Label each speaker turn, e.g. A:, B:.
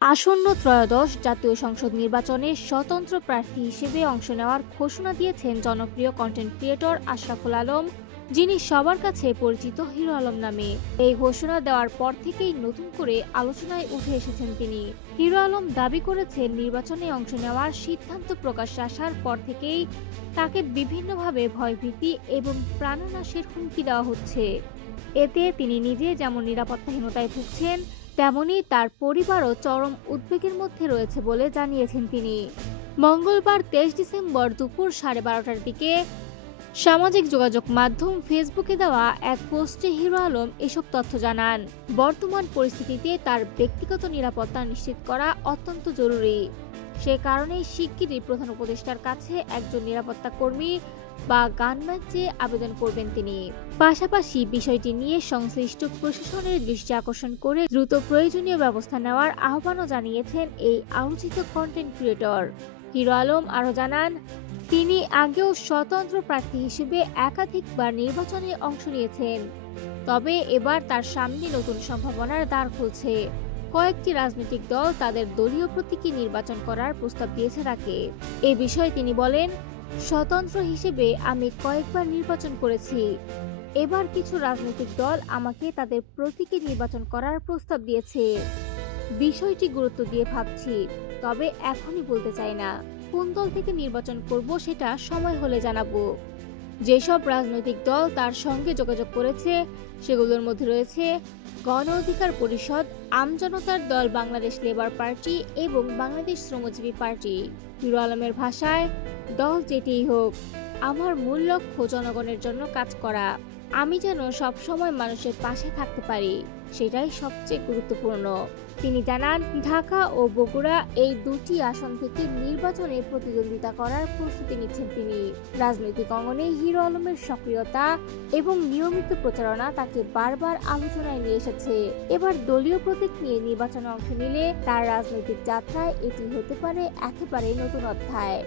A: আসন্ন ত্রয়োদশ জাতীয় সংসদ নির্বাচনে স্বতন্ত্র প্রার্থী হিসেবে অংশ নেওয়ার ঘোষণা দিয়েছেন জনপ্রিয় কন্টেন্ট ক্রিয়েটর আশরাফুল আলম, যিনি সবার কাছে পরিচিত হিরো আলম নামে। এই ঘোষণা দেওয়ার পর থেকেই নতুন করে আলোচনায় উঠে এসেছেন তিনি। হিরো আলম দাবি করেছেন, নির্বাচনে অংশ নেওয়ার সিদ্ধান্ত প্রকাশ্যে আসার পর থেকেই তাকে বিভিন্নভাবে ভয়ভীতি এবং প্রাণনাশের হুমকি দেওয়া হচ্ছে। এতে তিনি নিজে যেমন নিরাপত্তাহীনতায় ভুগছেন তেমনি তার পরিবারও চরম উদ্বেগের মধ্যে রয়েছে বলে জানিয়েছেন তিনি। মঙ্গলবার তেইশ ডিসেম্বর দুপুর সাড়ে বারোটার দিকে সামাজিক যোগাযোগ মাধ্যম ফেসবুকে দেওয়া এক পোস্টে হিরো আলম এসব তথ্য জানান। বর্তমান পরিস্থিতিতে তার ব্যক্তিগত নিরাপত্তা নিশ্চিত করা অত্যন্ত জরুরি। সে কারণেই শিগগিরই প্রধান উপদেষ্টার কাছে একজন নিরাপত্তা কর্মী বা গানম্যান চেয়ে আবেদন করবেন তিনি। পাশাপাশি বিষয়টি নিয়ে সংশ্লিষ্ট প্রশাসনের দৃষ্টি আকর্ষণ করে দ্রুত প্রয়োজনীয় ব্যবস্থা নেওয়ার আহ্বানও জানিয়েছেন এই আলোচিত কন্টেন্ট ক্রিয়েটর হিরো আলম আরও জানান, তিনি আগেও স্বতন্ত্র প্রার্থী হিসেবে একাধিকবার নির্বাচনে অংশ নিয়েছেন। তবে এবার তার সামনে নতুন সম্ভাবনার দ্বার খুলছে। কয়েকটি রাজনৈতিক দল তাদের দলীয় প্রতীকে নির্বাচন করার প্রস্তাব দিয়েছে তাকে। এ বিষয়ে তিনি বলেন স্বতন্ত্র হিসেবে আমি কয়েকবার নির্বাচন করেছি। এবার কিছু রাজনৈতিক দল আমাকে তাদের প্রতীকে নির্বাচন করার প্রস্তাব দিয়েছে। বিষয়টি গুরুত্ব দিয়ে ভাবছি, তবে এখনই বলতে চাই না। কোন দল থেকে নির্বাচন করব সেটা সময় হলে জানাব। যেসব রাজনৈতিক দল তার সঙ্গে যোগাযোগ করেছে, সেগুলোর মধ্যে রয়েছে গণ অধিকার পরিষদ আমজনতার দল বাংলাদেশ লেবার পার্টি এবং বাংলাদেশ শ্রমজীবী পার্টি। হিরো আলমের ভাষায়, দল যেটিই হোক, আমার মূল লক্ষ্য জনগণের জন্য কাজ করা। আমি যেন সব সময় মানুষের পাশে থাকতে পারি, সেটাই সবচেয়ে গুরুত্বপূর্ণ। তিনি জানান, ঢাকা ও বগুড়া এই দুটি আসন থেকে নির্বাচনে প্রতিদ্বন্দ্বিতা করার প্রস্তুতি নিচ্ছেন তিনি। রাজনৈতিক অঙ্গনে হিরো আলমের সক্রিয়তা এবং নিয়মিত প্রচারণা তাকে বারবার আলোচনায় নিয়ে এসেছে। এবার দলীয় প্রতীক নিয়ে নির্বাচনে অংশ নিলে তার রাজনৈতিক যাত্রায় এটি হতে পারে একেবারে নতুন অধ্যায়।